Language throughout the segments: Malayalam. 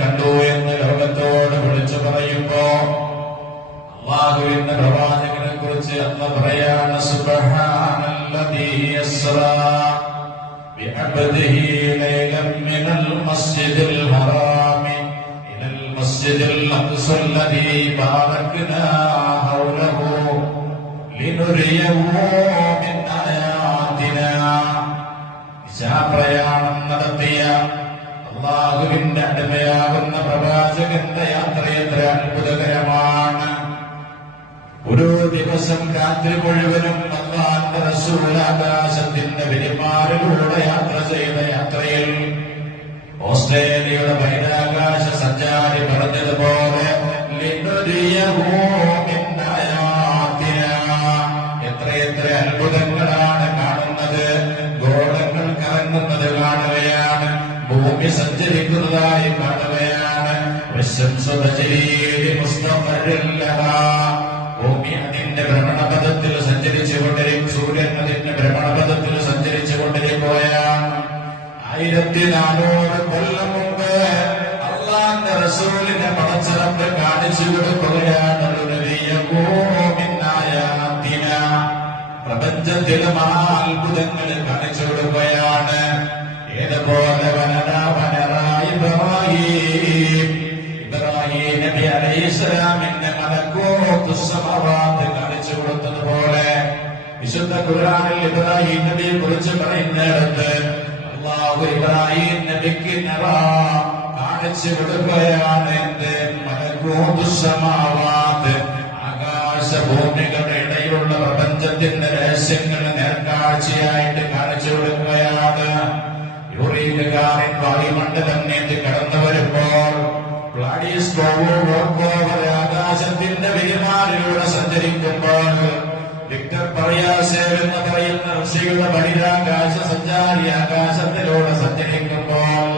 കണ്ടു എന്ന് ലോകത്തോട് വിളിച്ചു പറയുമ്പോ അല്ലാഹുവിന്റെ പ്രവാചകനെ കുറിച്ച് അല്ലാഹു പറയാണ് സുബ്ഹാനല്ലദീ യസ്റാ ബിഅബ്ദിഹി ലൈലൻ മിനൽ മസ്ജിദിൽ ഹറാമി ഇലൽ മസ്ജിദിൽ അഖ്സല്ലദീ ബാറക്നാ ഹൗലഹു ലിനുരിയഹു മിൻ ആയാതിനാ. പ്രയാണം നടത്തിയ അല്ലാഹുവിന്റെ അടിമയാകുന്ന പ്രവാചകന്റെ യാത്രയെത്ര അത്ഭുതകരമാണ്. ഒരു ദിവസം രാത്രി മുഴുവനും അല്ലാഹുവിന്റെ റസൂൽ ആകാശത്തിന്റെ വിരിമാറിലൂടെ യാത്ര ചെയ്ത യാത്രയിൽ ഓസ്ട്രേലിയയുടെ ബഹിരാകാശ സഞ്ചാരി പറഞ്ഞതുപോലെ എത്രയെത്ര അത്ഭുതങ്ങളാണ് കാണുന്നത്. ഗോളങ്ങൾ കറങ്ങുന്നത് കാണുകയാണ്, ഭൂമി സഞ്ചരിക്കുന്നതായി കാണുകയാണ്. ഭൂമി അതിന്റെ ഭ്രമണപഥത്തിൽ സഞ്ചരിച്ചുകൊണ്ടിരിക്കും, സൂര്യൻ അതിന്റെ ഭ്രമണപഥത്തിൽ സഞ്ചരിച്ചുകൊണ്ടിരിക്കുകയാണ്. 1400 കൊല്ലം മുമ്പ് അല്ലാഹുവിന്റെ റസൂലിനെ പടച്ചറപ്പ് കാണിച്ചു കൊടുക്കുകയാണ്. പ്രപഞ്ചത്തിലെ അത്ഭുതങ്ങൾ കാണിച്ചു കൊടുക്കുകയാണ്. ഏതുപോലെ ഇബ്രാഹിം നബി അലൈഹിസ്സലാമിന്റെ മലക്കൂത്ത് സമാവാത്ത് കാണിച്ചു കൊടുത്തതുപോലെ വിശുദ്ധ ഖുർആനിൽ ഇബ്രാഹിം നബിയെ കുറിച്ച് പറയുന്നിടത്ത് അല്ലാഹു ഇബ്രാഹിം നബിക്ക് കാണിച്ചു കൊടുക്കുകയാണ്. എന്ത്? മലക്കൂത്ത് സമാവാത്ത്, ആകാശഭൂമികളുടെ ഇടയിലുള്ള പ്രപഞ്ചത്തിന്റെ രഹസ്യങ്ങൾ നേർക്കാഴ്ചയായിട്ട് കാണിച്ചു കൊടുക്കുകയാണ്. യൂറീകാരൻ വായുമണ്ഡലം നീട്ടി കടന്നു വരുമ്പോൾ ആകാശത്തിന്റെ വിരിമാറിലൂടെ സഞ്ചരിക്കുമ്പോൾ വിക്ടർ പറിയാസേവ് എന്ന് പറയുന്ന ഋഷിയുടെ ബഹിരാകാശ സഞ്ചാരി ആകാശത്തിലൂടെ സഞ്ചരിക്കുമ്പോൾ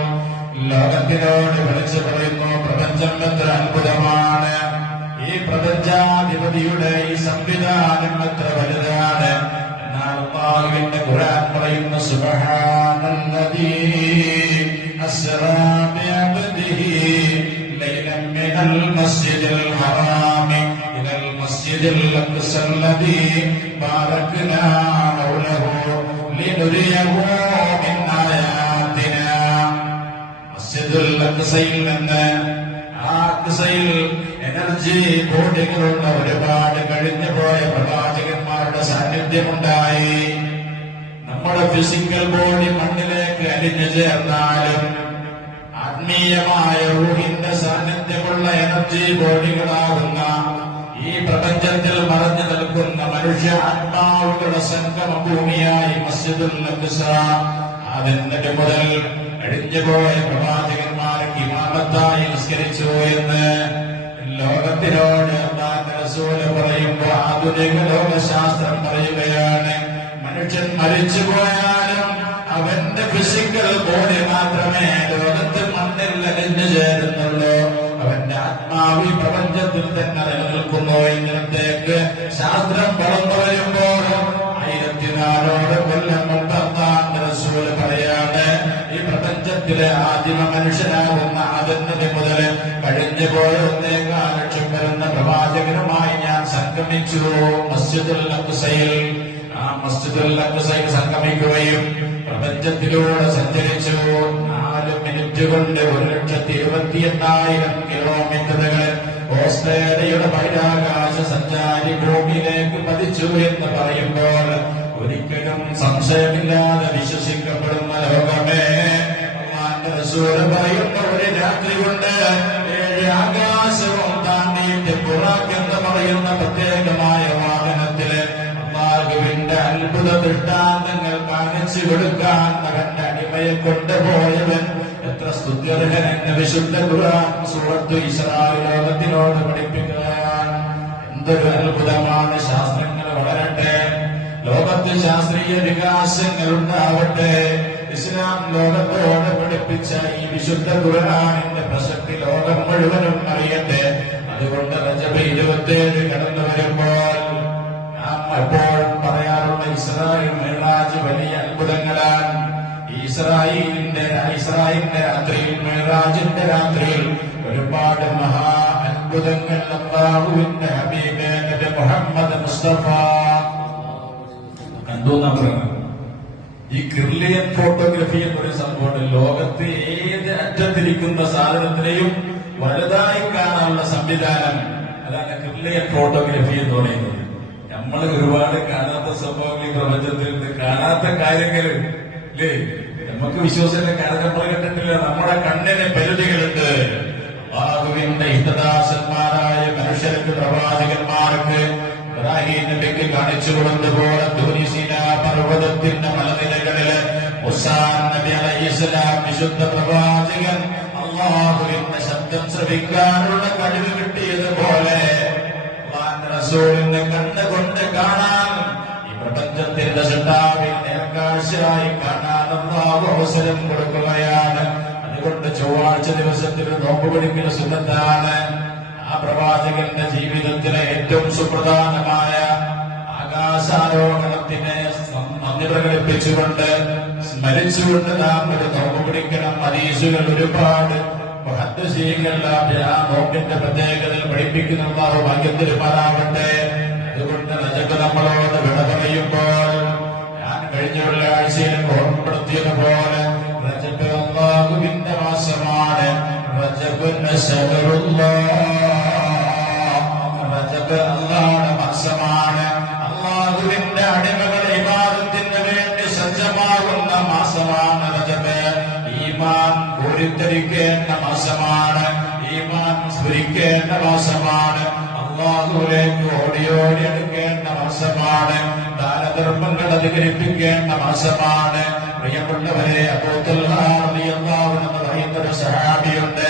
ലോകത്തിനോട് വിളിച്ചു പറയുന്നു, പ്രപഞ്ചം എത്ര അത്ഭുതമാണ്, ഈ പ്രപഞ്ചാധിപതിയുടെ ഈ സംവിധാനം എത്ര വലുതാണ്. എന്നാൽ അല്ലാഹുവിന്റെ ഖുർആൻ പറയുന്നു, സുബ്ഹാനല്ലദീ അസ്റാ ബിഅബ്ദിഹി ലൈലൻ മിനൽ മസ്ജിദിൽ ഹറാമി ഇലൽ മസ്ജിദിൽ അഖ്സല്ലദീ ബാറക്നാ ഹൗലഹു ലിനുരിയഹു മിൻ ആയാതിനാ. മസ്ജിദുൽ അഖ്സയിൽ നിന്ന് അഖ്സയിൽ എനർജി ബോഡികളുള്ള ഒരുപാട് കഴിഞ്ഞു പോയ പ്രവാചകന്മാരുടെ സാന്നിധ്യമുണ്ടായി. നമ്മുടെ ഫിസിക്കൽ ബോഡി മണ്ണിലേക്ക് അലിഞ്ഞു ചേർന്നാലും ആത്മീയമായ റൂഹിന്റെ സാന്നിധ്യമുള്ള എനർജി ബോഡികളാകുന്ന ഈ പ്രപഞ്ചത്തിൽ മറഞ്ഞു നിൽക്കുന്ന മനുഷ്യ ആത്മാവുകളുടെ സംഗമ ഭൂമിയായി മസ്ജിദുൽ അഖ്സ അതിന്റെ മുതൽ കഴിഞ്ഞുപോയ പ്രവാചകന്മാർക്ക് ഇമാമത്തായി നിസ്കരിച്ചു എന്ന് ലോകത്തിനോട് റസൂല് പറയുമ്പോ ആധുനിക ലോകശാസ്ത്രം പറയുകയാണ്, മനുഷ്യൻ മരിച്ചു പോയാലും അവന്റെ ഫിസിക്കൽ ബോഡി മാത്രമേ ലോകത്ത് മണ്ണിൽ അലിഞ്ഞു ചേരുന്നുള്ളൂ, അവന്റെ ആത്മാവി പ്രപഞ്ചത്തിൽ തന്നെ നിലനിൽക്കുന്നു. ഇങ്ങനത്തേക്ക് ശാസ്ത്രം വളർന്നു വരുമ്പോൾ 1400 കൊല്ലം മുമ്പ് അല്ലാഹുവിന്റെ റസൂല് പറയാണ്, ഈ പ്രപഞ്ചത്തിലെ ആദിമ മനുഷ്യനാകുന്ന ആദം മുതൽ കഴിഞ്ഞു പോയ 1.4 ലക്ഷം വരുന്ന പ്രവാചകരുമായി ഞാൻ സംഗമിച്ചു മസ്ജിദുൽ അഖ്സയിൽ. ആ മസ്ജിദുൽ അഖ്സയിൽ സംഗമിക്കുകയും പ്രപഞ്ചത്തിലൂടെ സഞ്ചരിച്ചു. 4 മിനിറ്റ് കൊണ്ട് 1,28,000 കിലോമീറ്ററുകൾ ഓസ്ട്രേലിയയുടെ ബഹിരാകാശ സഞ്ചാരി ഭൂമിയിലേക്ക് പതിച്ചു എന്ന് പറയുമ്പോൾ ഒരിക്കലും സംശയമില്ലാതെ വിശ്വസിക്കപ്പെടുന്ന ലോകമേ, അല്ലാഹുവിന്റെ റസൂൽ പറയുന്ന ഒരു രാത്രി കൊണ്ട് 7 ആകാശവും താണ്ടിയിട്ട് ബുറാഖ് എന്ന് പറയുന്ന പ്രത്യേകമായ വാഹനത്തില് അല്ലാഹുവിന്റെ അത്ഭുത ദൃഷ്ടാന്തങ്ങൾ കാണിച്ചു കൊടുക്കാൻ അവന്റെ അടിമയെ കൊണ്ടുപോയവൻ എത്ര സ്തുത്യർഹനെന്ന് വിശുദ്ധ ഖുർആൻ സൂറത്തു ഇസ്രാ ലോകത്തിനോട് പഠിപ്പിക്കുകയാണ്. എന്തൊരു അത്ഭുതമാണ്. ശാസ്ത്രങ്ങൾ വളരട്ടെ, ലോകത്ത് ശാസ്ത്രീയ വികാസങ്ങൾ ഉണ്ടാവട്ടെ. ഇസ്ലാം ലോകത്തോട് പഠിപ്പിച്ച ഈ വിശുദ്ധ ഖുർആനിന്റെ പ്രസക്തി ലോകം മുഴുവനും അറിയട്ടെ. അതുകൊണ്ട് റജബ് 27 കടന്നു വരുമ്പോൾ നാം എപ്പോഴും പറയാറുള്ള ഇസ്രായേൽ മിഅ്റാജ് വലിയ അത്ഭുതങ്ങളാണ്. ഇസ്രായേലിന്റെ രാത്രിയിൽ മിഅ്റാജിന്റെ രാത്രിയിൽ ഒരുപാട് മഹാ അത്ഭുതങ്ങൾ അല്ലാഹുവിന്റെ ഹബീബ് നബി മുഹമ്മദ് മുസ്തഫ കണ്ടു എന്നാണ് പറയുന്നത്. ഈ കിർലിയൻ ഫോട്ടോഗ്രഫി എന്നൊരു സംഭവമുണ്ട്. ലോകത്ത് ഏത് അറ്റത്തിരിക്കുന്ന സാധനത്തിനെയും വലുതായി കാണാനുള്ള സംവിധാനം, അതാണ് കിർലിയൻ ഫോട്ടോഗ്രഫി എന്ന് പറയുന്നത്. നമ്മൾ ഒരുപാട് കാണാത്ത സംഭവങ്ങൾ ഈ പ്രപഞ്ചത്തിലുണ്ട്, കാണാത്ത കാര്യങ്ങൾ അല്ലേ? നമുക്ക് വിശ്വാസത്തിന്റെ കാരണം നമ്മൾ കണ്ടിട്ടില്ല. നമ്മുടെ കണ്ണിന് പരിധികളുണ്ട്. അല്ലാഹുവിന്റെ ഹിതദാസന്മാരായ മനുഷ്യർക്ക്, പ്രവാചകന്മാർക്ക് ഇബ്രാഹിം നബിക്ക് കാണിച്ചു കൊടുത്തപോലെ ദൂരിസിന പർവ്വതത്തിന്റെ മലനിരകളില് മൂസാ നബി അലൈഹിസ്സലാം വിശുദ്ധ പ്രവാചകൻ അല്ലാഹുവിന്റെ ശബ്ദം ശ്രവിക്കാനുള്ള കഴിവ് കിട്ടിയതുപോലെ അല്ലാഹുവിന്റെ റസൂലിനെ കണ്ടുകൊണ്ട് കാണാൻ, ഈ പ്രപഞ്ചത്തിന്റെ സൃഷ്ടാവിൽ നേർക്കാഴ്ചയായി കാണാൻ അല്ലാഹു അവസരം കൊടുക്കുകയാണ്. അതുകൊണ്ട് ചൊവ്വാഴ്ച ദിവസത്തിൽ നോമ്പ് പിടിക്കുന്ന സുന്നത്താണ്. ആ പ്രവാചകന്റെ ജീവിതത്തിലെ ഏറ്റവും സുപ്രധാനമായ ആകാശാരോഹണത്തിനെ നന്ദി പ്രകടിപ്പിച്ചുകൊണ്ട് സ്മരിച്ചുകൊണ്ട് നാം ഒരു നോമ്പ് പിടിക്കണം. ഹദീസുകൾ ഒരുപാട് മുഹദ്ദിസീങ്ങൾ ആ നോമ്പിന്റെ പ്രത്യേകതകൾ പഠിപ്പിക്കുന്ന ഭാഗ്യത്തിരുമാറാവട്ടെ. അതുകൊണ്ട് റജബ് നമ്മളോട് വിട പറയുമ്പോൾ ഞാൻ കഴിഞ്ഞ വെള്ളിയാഴ്ചയിൽ ഓർമ്മപ്പെടുത്തിയതുപോലെ റജബ് അല്ലാഹുവിന്റെ മാസമാണ്. റജബ് അല്ലാഹുവിന്റെ മാസമാണ്. അല്ലാഹുവിന്റെ അടിമകൾ ഇബാദത്തിന് വേണ്ടി സജ്ജമാകുന്ന മാസമാണ് റജബ്. ഈമാൻ പൂരിത്തരിക്കേണ്ട മാസമാണ്. ഈമാൻ സ്ഫുരിക്കേണ്ട മാസമാണ്. അല്ലാഹുവിലേക്ക് ഓടിയോടി അടുക്കേണ്ട മാസമാണ്. ദാനധർമ്മങ്ങൾ അധികരിപ്പിക്കേണ്ട മാസമാണ്. പ്രിയപ്പെട്ടവരെ, അബൂ തൽഹാ റളിയല്ലാഹു അൻഹു എന്ന് പറയുന്ന ഒരു സഹാബിയുണ്ട്.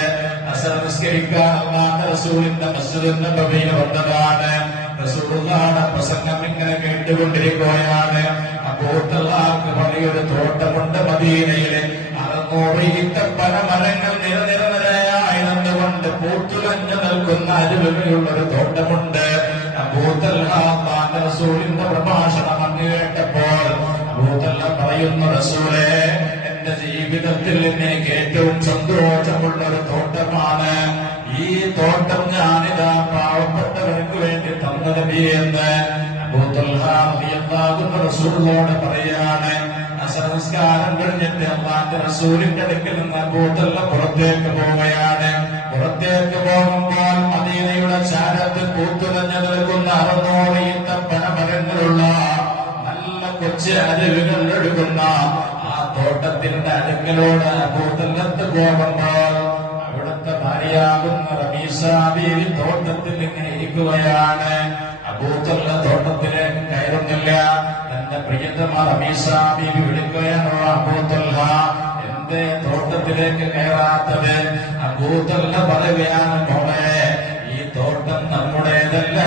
അസർ നിസ്കരിക്കാൻ അല്ലാഹുവിന്റെ റസൂലിന്റെ മസ്ജിദുൻ നബവിയിൽ വന്നതാണ്. റസൂലുള്ളാഹിയുടെ പ്രസംഗം ഇങ്ങനെ കേട്ടുകൊണ്ടിരിക്കുകയാണ്. അബൂ തൽഹാക്ക് വലിയൊരു തോട്ടമുണ്ട് മദീനയിലെ. 600 ഈത്തപ്പന മരങ്ങൾ നിരനിരയായി നിന്നുകൊണ്ട് പൂത്തുലഞ്ഞു നിൽക്കുന്ന അരുവികളുള്ള ഒരു തോട്ടമുണ്ട്. അബൂ തൽഹാ അല്ലാഹുവിന്റെ റസൂലിന്റെ പ്രഭാഷണം അങ്ങ് കേട്ടപ്പോൾ അബൂ തൽഹാ പറയുന്നു, റസൂലേ, എന്റെ ജീവിതത്തിൽ എനിക്ക് ഏറ്റവും സന്തോഷമുള്ള ഒരു തോട്ടമാണ് ഈ തോട്ടം. ഞാനിതാ പാവപ്പെട്ടവർക്ക് വേണ്ടി തന്ന നബിയെന്ന് അബൂ തൽഹാ റളിയല്ലാഹു അൻഹു റസൂലിനോട് പറയാണ്. സംസ്കാരം കഴിഞ്ഞിട്ട് അല്ലാഹുവിന്റെ റസൂലിന്റെ അടുക്കൽ നിന്ന് അബൂ തൽഹാ പുറത്തേക്ക് പോവുകയാണ്. പുറത്തേക്ക് പോകുമ്പോൾ മദീനയുടെ ചാരത്ത് പൂത്തുലഞ്ഞു നിൽക്കുന്ന 600 ഈത്തപ്പന മരങ്ങളുള്ള നല്ല കൊച്ചു അരുവികൾ ഒഴുകുന്ന ആ തോട്ടത്തിന്റെ അടുക്കലോട് അബൂ തൽഹാ പോകുമ്പോൾ അവിടുത്തെ ഭാര്യയാകുന്ന റമീസാ ബീവി തോട്ടത്തിൽ ഇങ്ങനെ ഇരിക്കുകയാണ്. അബൂ തൽഹാ തോട്ടത്തിലേക്ക് കയറുന്നില്ല. തന്റെ പ്രിയതമ റമീസാ ബീവി വിളിക്കുകയാണോ, അബൂ തൽഹാ എന്റെ തോട്ടത്തിലേക്ക് കയറാത്തത്? അബൂ തൽഹാ പറയുകയാണ്, മോളെ, ഈ തോട്ടം നമ്മുടേതല്ല.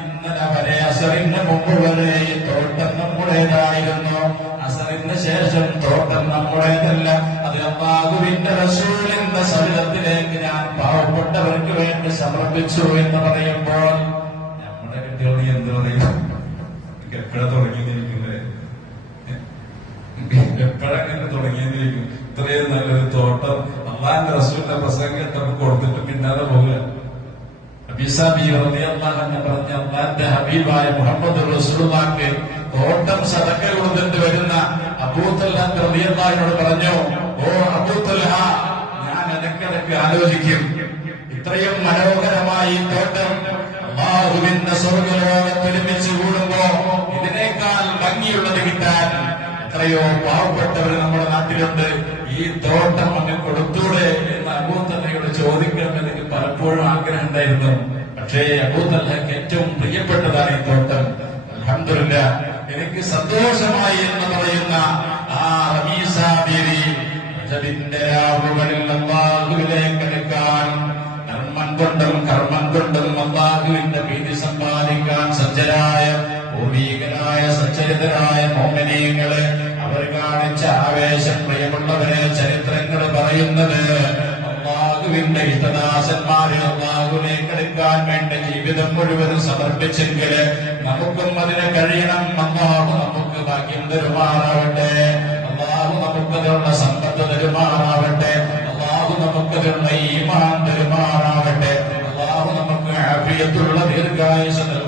ഇന്നലെ വരെ അസറിന് മുമ്പ് വരെ ഈ തോട്ടം നമ്മുടേതായിരുന്നു. അസറിന് ശേഷം തോട്ടം നമ്മുടേതല്ല. അത് അല്ലാഹുവിന്റെ റസൂലിന്റെ സവിധത്തിലേക്ക് ഞാൻ പാവപ്പെട്ടവർക്ക് വേണ്ടി സമർപ്പിച്ചു എന്ന് പറയുമ്പോൾ നമ്മുടെ കുട്ടികൾ എന്ത് പറയും? എപ്പോഴാ തുടങ്ങിയിരിക്കുന്നത്? എപ്പോഴെങ്ങനെ തുടങ്ങിയെന്നിരിക്കും? ഇത്രയും നല്ലൊരു തോട്ടം അല്ലാഹുവിന്റെ റസൂലിന്റെ പ്രസംഗം കേട്ടപ്പോൾ കൊടുത്തിട്ട് പിന്നാലെ പോവുക. റമീസാ ബീവി റളിയല്ലാഹു അൻഹ പറഞ്ഞ അല്ലാഹുവിന്റെ ഹബീബായ മുഹമ്മദ് റസൂലുള്ളാഹിക്ക് തോട്ടം സദഖ കൊടുത്തിട്ട് വരുന്ന അബൂ തൽഹാ റളിയല്ലാഹുവിനോട് പറഞ്ഞു, ഓ അബൂ തൽഹാ, ഞാൻ ഇടയ്ക്കിടയ്ക്ക് ആലോചിക്കും, ഇത്രയും മനോഹരമായി തോട്ടം അല്ലാഹുവിന്റെ സ്വർഗ്ഗലോകത്ത് ഒരുമിച്ച് കൂടുമ്പോ ഇതിനേക്കാൾ ഭംഗിയുള്ളത് കിട്ടാൻ എത്രയോ പാവപ്പെട്ടവർ നമ്മുടെ നാട്ടിലുണ്ട്. ഈ തോട്ടം അങ്ങ് കൊടുത്തൂടെ എന്ന് അബൂ തൽഹയോട് ചോദിക്കണമെന്ന് എനിക്ക് പലപ്പോഴും ആഗ്രഹം ഉണ്ടായിരുന്നു. പക്ഷേ അബൂ തൽഹയ്ക്ക് ഏറ്റവും പ്രിയപ്പെട്ടതാണ് ഈ തോട്ടം. അൽഹംദുലില്ലാ, എനിക്ക് സന്തോഷമായി എന്ന് പറയുന്ന ആ റമീസാ ബീവി റജബിന്റെ രാവുകളിൽ അല്ലാഹുവിലേക്ക് അടുക്കാൻ കർമ്മം കൊണ്ടും അല്ലാഹുവിന്റെ പ്രീതി സമ്പാദിക്കാൻ സജ്ജരായ പൂർവീകരായ സച്ചരിതരായ മോമിനീങ്ങള് അവർ കാണിച്ച ആവേശം, പ്രിയമുള്ളവരെ, ചരിത്രങ്ങൾ പറയുന്നത് അല്ലാഹുവിന്റെ ഹിതദാസന്മാരെ അല്ലാഹുവിലേക്ക് അടുക്കാൻ വേണ്ടി ജീവിതം മുഴുവനും സമർപ്പിച്ചെങ്കിൽ നമുക്കും അതിന് കഴിയണം. അല്ലാഹു നമുക്ക് ഭാഗ്യം തരുമാറാവട്ടെ. അല്ലാഹു നമുക്കതിനുള്ള സമ്പത്ത് തരുമാറാവട്ടെ. അല്ലാഹു നമുക്ക് ബർക്കത്തുള്ള ഈമാൻ തരുമാറാവട്ടെ. അല്ലാഹു നമുക്ക് ആഫിയത്തുള്ള ദീർഘായുസ്സ്